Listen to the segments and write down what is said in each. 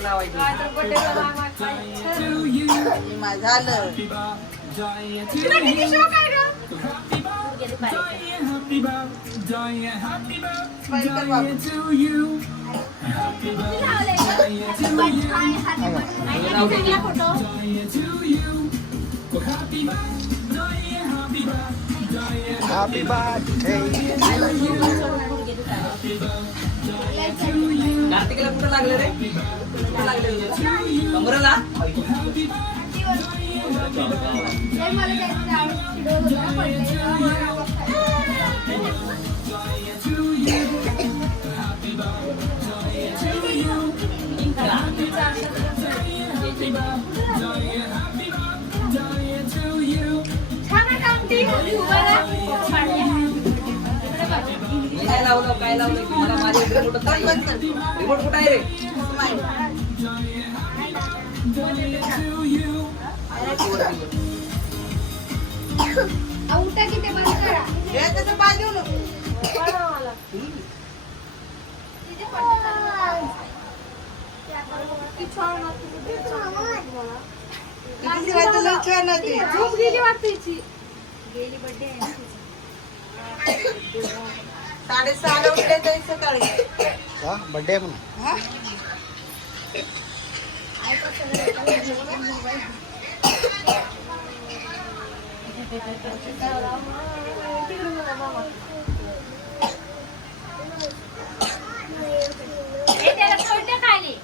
Button लावायचं. झालं. Happy birthday. कार्तिकीला कुठं लागलं रे? कुठं लागलं? कमरेला? काय लावलं काय लावलं मला माझ्या रिमोट कुठं आहे रे? उठा की ते बंद करा. त्याचं पाय देऊ नको. झोप गेली वाटतं हिची. गेली बर्थडे आहे. 6:30 उठले तरी सकाळी. हा बर्थडे म्हणून. त्याला छोटे खायले.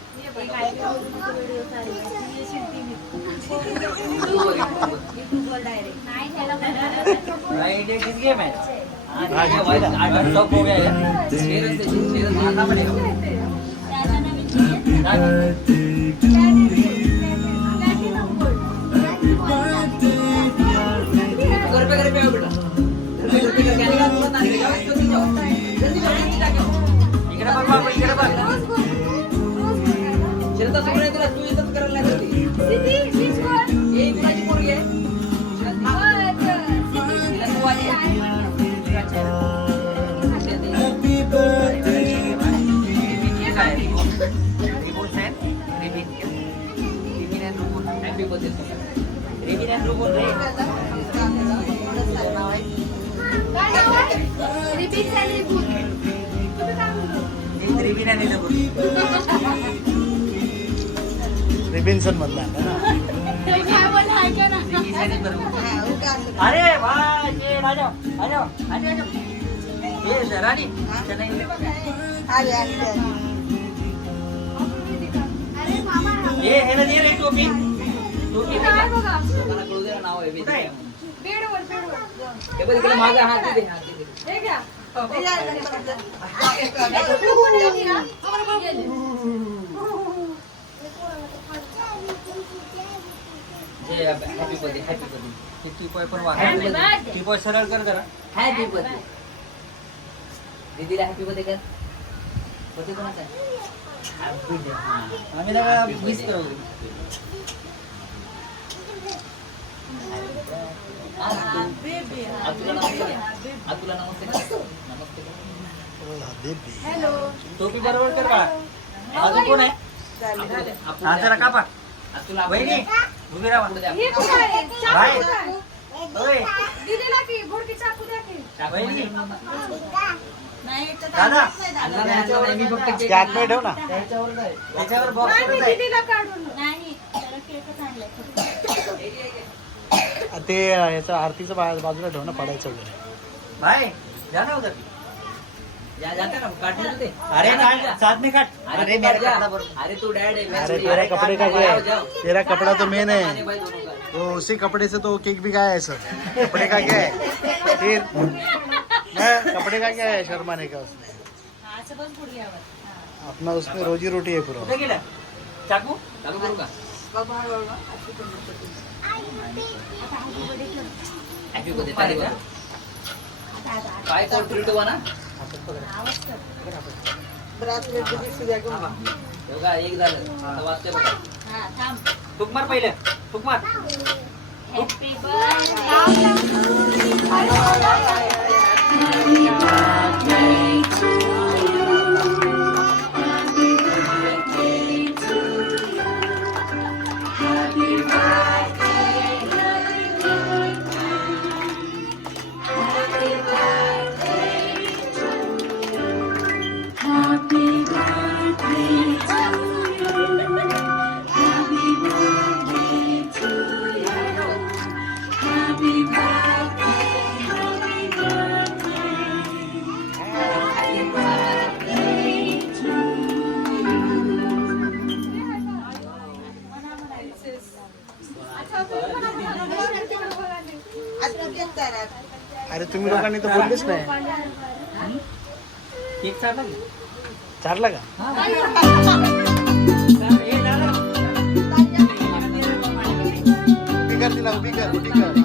रिबिन्सन मधला आहे ना. अरे वाह ये राजा आजा आजा आजा ये राणी ये हे ना दे रे टोपी टोपी मला कळू दे नाव आहे बेडवर बेडवर. हे बघ इकडे माझा हात दे हे घ्या. हॅपी बर्थडे टिपॉय पण वाचा टिपॉय सरळ कर जरा. हॅपी बर्थडे दीदीला हॅपी बर्थडे कर. बर्थडे कोणाचा आहे? आम्ही ना मिस करू. तुला नमस्ते नमस्ते. हॅलो. टोपी बरोबर कर बाळा. अजून कोण आहे? हा जरा कापा. वहिनी उभी राहा. हे कुठं आहे? चाकू बाय. कुठं आहे? ओय दीदीला की गोडकी चाकू द्या की. वहिनी दादा मी फक्त केक त्यात नाही ठेव ना. याच्यावर बॉक्स नाही, मी दीदीला काढून. ते याचं आरतीचं बाजूला ठेव ना, पडायचं वगैरे. भाई जा ना उधर जा जाते ना काटने दे. अरे काट साथ में काट. अरे मेरे जा. अरे तू डैड है. अरे तेरा कपड़े का क्या है? तेरा कपड़ा तो मेन है. भाई दोनों का. तो उसी कपड़े से तो केक भी खाया है सर. कपड़े का क्या है? फिर कपड़े का क्या है शर्माने का उसमें? अपना उसमें रोजी रोटी है पूरा. कुठे गेला चाकू चाकू करू का? हॅपी बर्थडे तारीख का? काय कोड 3 2 1 ब्रासलेट सुद्धा घेऊन बा. बघा एक झालं. आता वाजते बघा. फुक मार पहिलं. फुक मार. Happy birthday. अरे तुम्ही लोकांनी तर बोललेच नाही. केक चालला की? चालला का? उभी कर तिला, उभी कर, उभी कर.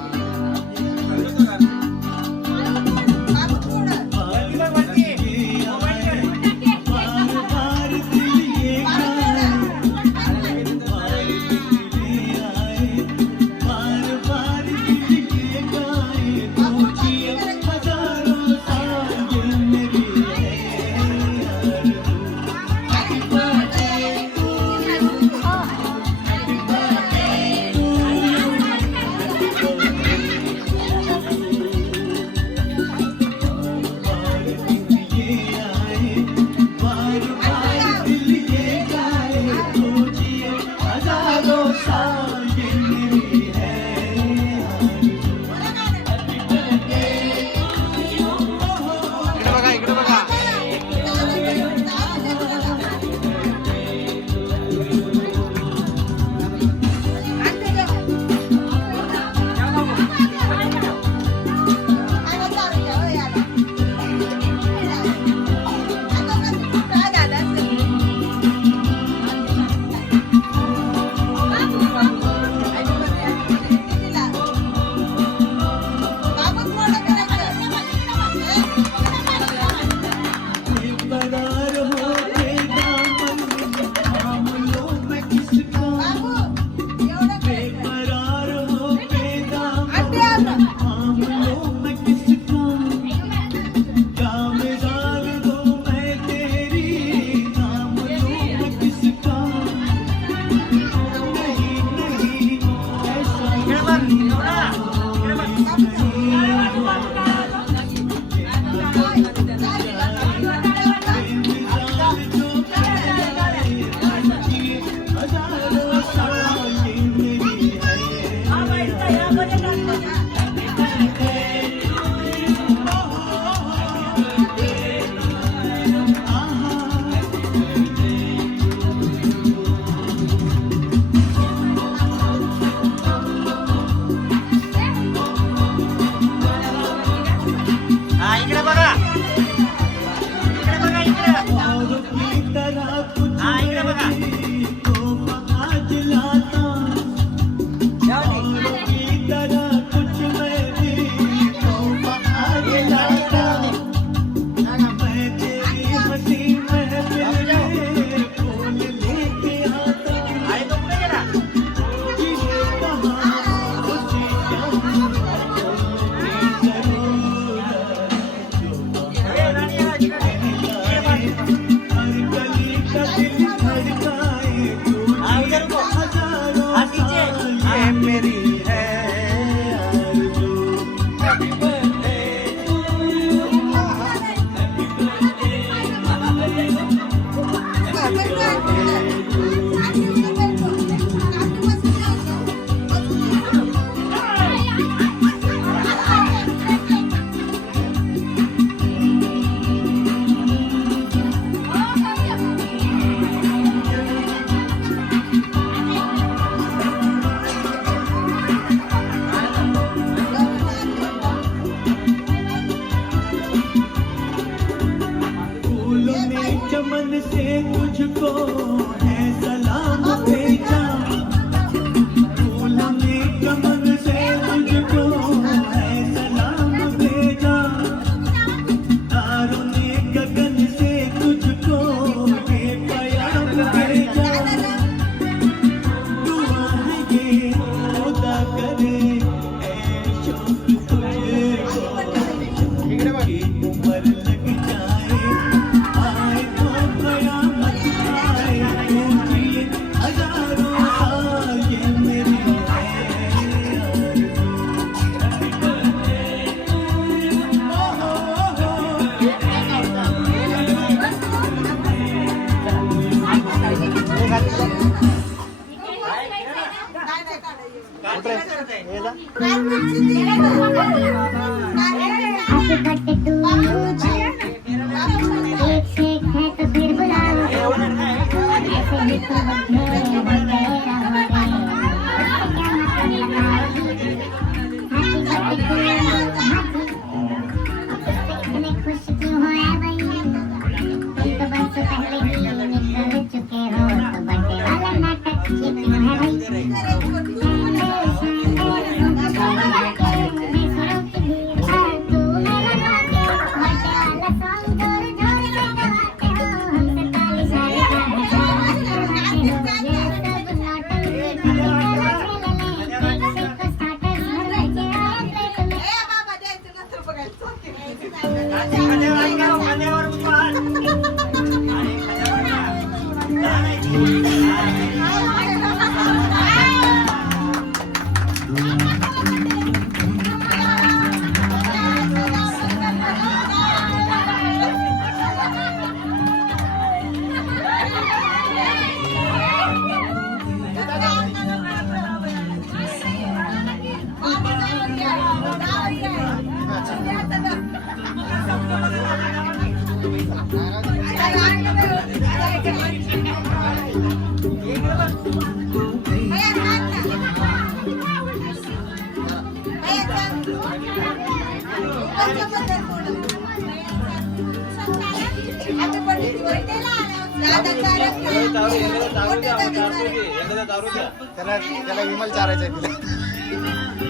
त्याला त्याला विमल चारायचं आहे तिला.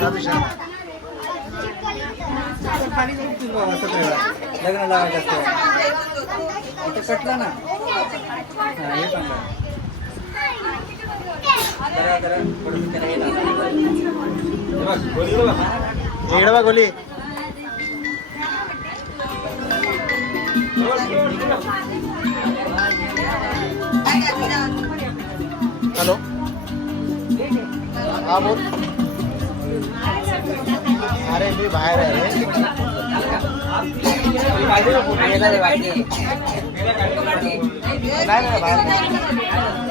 जातो शर्मा. लग्न लावायचं असतं इथं कटला ना हा, हे पण करा पडून त्याला हे लावा. इकडे बघ गोली. हॅलो हा बोल. अरे मी बाहेर आहे रे. नाही नाही बाहेर.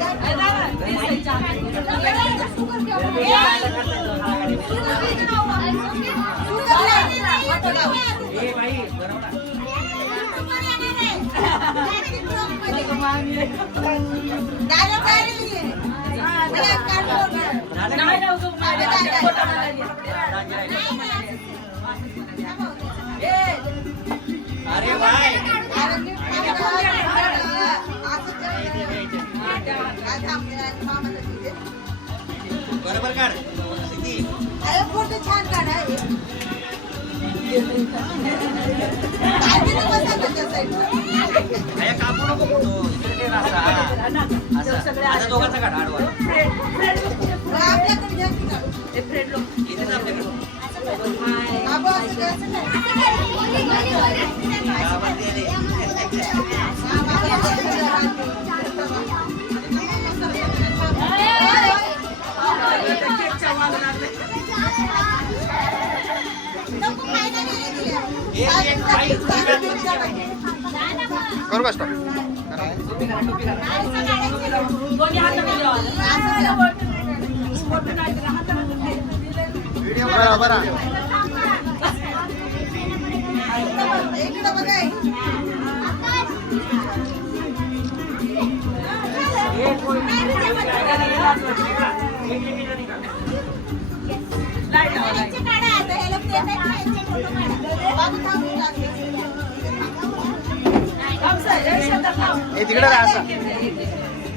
अरे भाई बरोबर काढ किती अरे फोटो छान काढा कापू नको फोटो इकडे असा आता दोघांचा काढ आडवा आपल्याकडे घ्या की काढू. इथेच आपल्याकडे बाबा असं करायचं नाही. गावात गेले. करू का स्टॉप. व्हिडिओ बरा इकडं बघा. हे तिकडे राहा असं.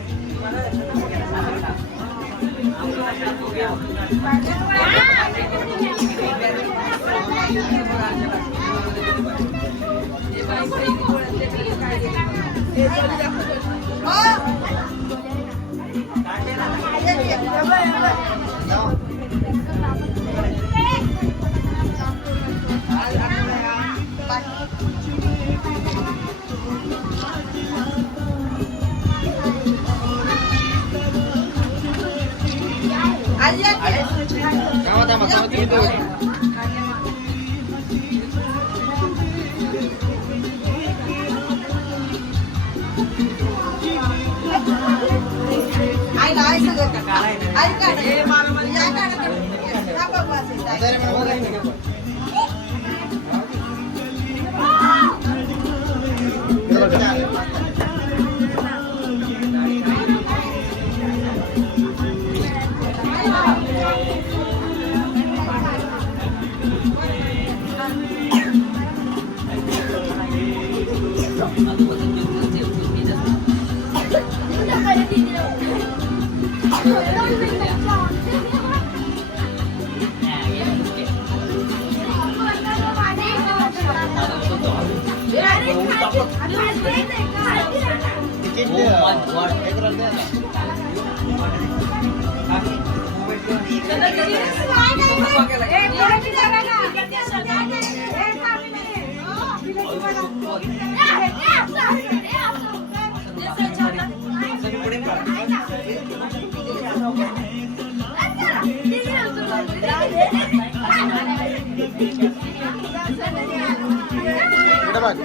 बघ.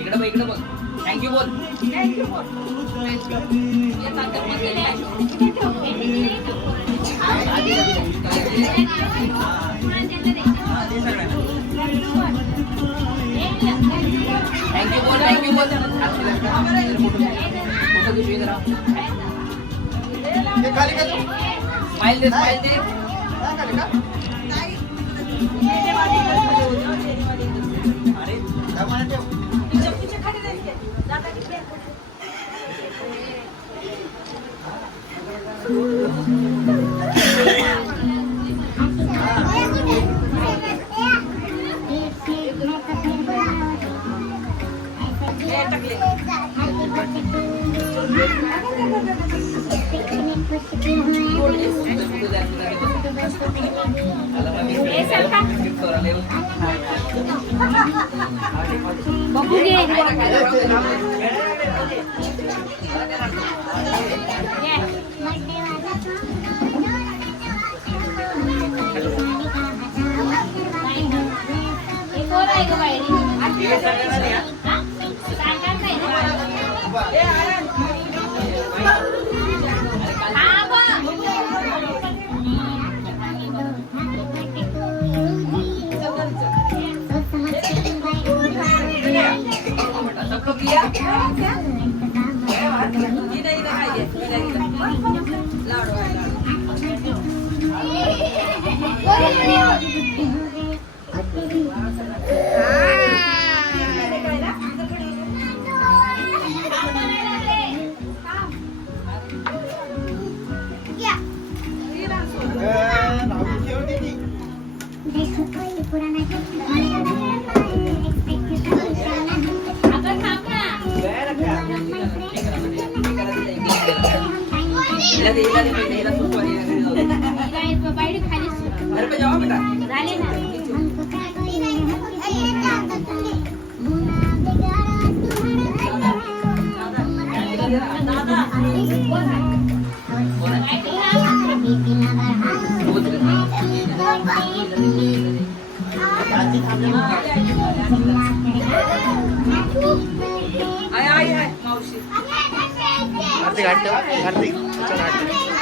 इकडे बघ, इकडे बघ. थँक्यू बोल. थँक्यू बोल. थँक्यू बोल, थँक्यू बोल. फोटो घेऊ जरा. स्माइल दे, स्माइल दे. नाही. तिच्या खाली नाही ते. दादा तिथे. बघू घे. सब लोग किया? घर पे जाओ बेटा. झाले ना. आहे मावशी. कार्तिक हात ठेव. कार्तिक चल हात ठेव.